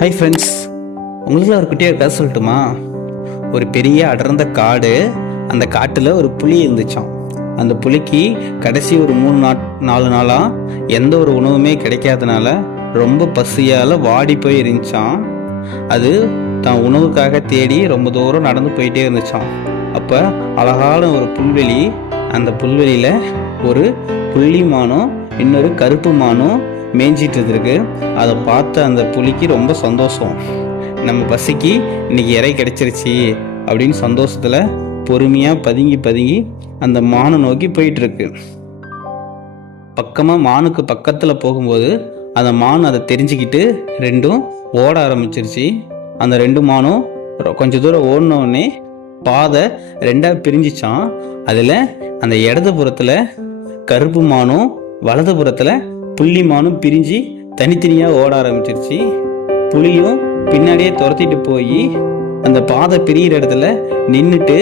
Hi friends, உங்களுக்கு ஒரு குட்டியாக கதை சொல்லட்டுமா? ஒரு பெரிய அடர்ந்த காடு. அந்த காட்டில் ஒரு புலி இருந்துச்சான். அந்த புலிக்கு கடைசி ஒரு 3-4 நாளாக எந்த ஒரு உணவுமே கிடைக்காதனால ரொம்ப பசியால் வாடி போய் இருந்துச்சான். அது தான் உணவுக்காக தேடி ரொம்ப தூரம் நடந்து போயிட்டே இருந்துச்சான். அப்போ அழகான ஒரு புல்வெளி. அந்த புல்வெளியில் ஒரு புள்ளி மானும் இன்னொரு கருப்பு மானும் மேய்ஞ்சிட்டு இருக்கு. அதை பார்த்த அந்த புலிக்கு ரொம்ப சந்தோஷம். நம்ம பசிக்கு இன்னைக்கு இறை கிடைச்சிருச்சு அப்படின்னு சந்தோஷத்துல பொறுமையா பதுங்கி அந்த மானை நோக்கி போயிட்டு இருக்கு. பக்கமா மானுக்கு பக்கத்துல போகும்போது அந்த மான் அதை தெரிஞ்சுக்கிட்டு ரெண்டும் ஓட ஆரம்பிச்சிருச்சு. அந்த 2 மானும் கொஞ்ச தூரம் ஓடினோடனே பாதை 2ஆ பிரிஞ்சிச்சான். அதுல அந்த இடது புறத்துல கருப்பு மானும் வலது புறத்துல புள்ளி மானும் பிரிஞ்சு தனித்தனியா ஓட ஆரம்பிச்சிருச்சு. புலியும் பின்னாடியே துரத்திட்டு போய் அந்த பாதை பிரியிற இடத்துல நின்றுட்டு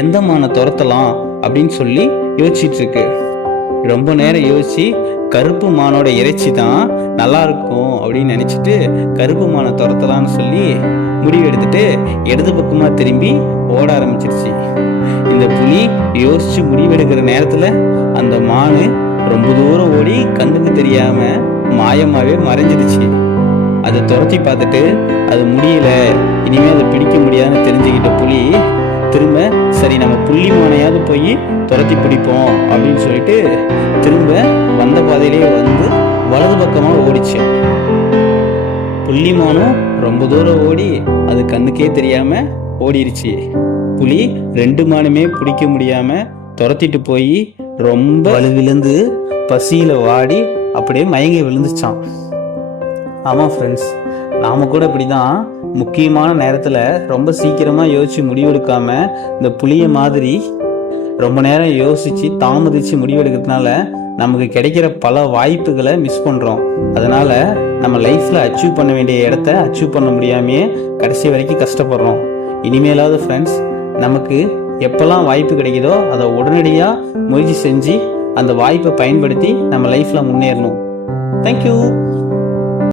எந்த மானை துரத்தலாம் அப்படின்னு சொல்லி யோசிச்சுட்டு இருக்கு. ரொம்ப நேரம் யோசிச்சு கருப்பு மானோட இறைச்சி தான் நல்லா இருக்கும் அப்படின்னு நினைச்சிட்டு கருப்பு மானை துரத்தலான்னு சொல்லி முடிவு எடுத்துட்டு இடது பக்கமா திரும்பி ஓட ஆரம்பிச்சிருச்சு. இந்த புலி யோசிச்சு முடிவெடுக்கிற நேரத்துல அந்த மானு ரொம்ப தூரம் ஓடி கண்ணுக்கு தெரியாம மாயமாவே மறைஞ்சிருச்சு. அதை துரத்தி பார்த்துட்டு அது முடியல, இனிமே அதை பிடிக்க முடியாதுன்னு தெரிஞ்சுக்கிட்ட புலி திரும்ப சரி நம்ம புள்ளி மானையாவது போய் துரத்தி பிடிப்போம் அப்படின்னு சொல்லிட்டு திரும்ப வந்த பாதையிலே வந்து வலது பக்கமா ஓடிச்சு. புள்ளி மானும் ரொம்ப தூரம் ஓடி அது கண்ணுக்கே தெரியாம ஓடிருச்சு. புலி 2 மானுமே பிடிக்க முடியாம துரத்திட்டு போய் ரொம்ப வலுவிழுந்து பசியில வாடி அப்படியே மயங்கி விழுந்துச்சான். ஆமாம் ஃப்ரெண்ட்ஸ், நாம கூட இப்படிதான் முக்கியமான நேரத்துல ரொம்ப சீக்கிரமா யோசிச்சு முடிவெடுக்காம இந்த புளிய மாதிரி ரொம்ப நேரம் யோசிச்சு தாமதிச்சு முடிவெடுக்கிறதுனால நமக்கு கிடைக்கிற பல வாய்ப்புகளை மிஸ் பண்றோம். அதனால நம்ம லைஃப்ல அச்சீவ் பண்ண வேண்டிய இடத்த அச்சீவ் பண்ண முடியாமையே கடைசி வரைக்கும் கஷ்டப்படுறோம். இனிமேலாவது ஃப்ரெண்ட்ஸ், நமக்கு எப்பெல்லாம் வாய்ப்பு கிடைக்குதோ அதை உடனடியாக முயற்சி செஞ்சு அந்த வாய்ப்பை பயன்படுத்தி நம்ம லைஃப்ல முன்னேறணும். தேங்க்யூ.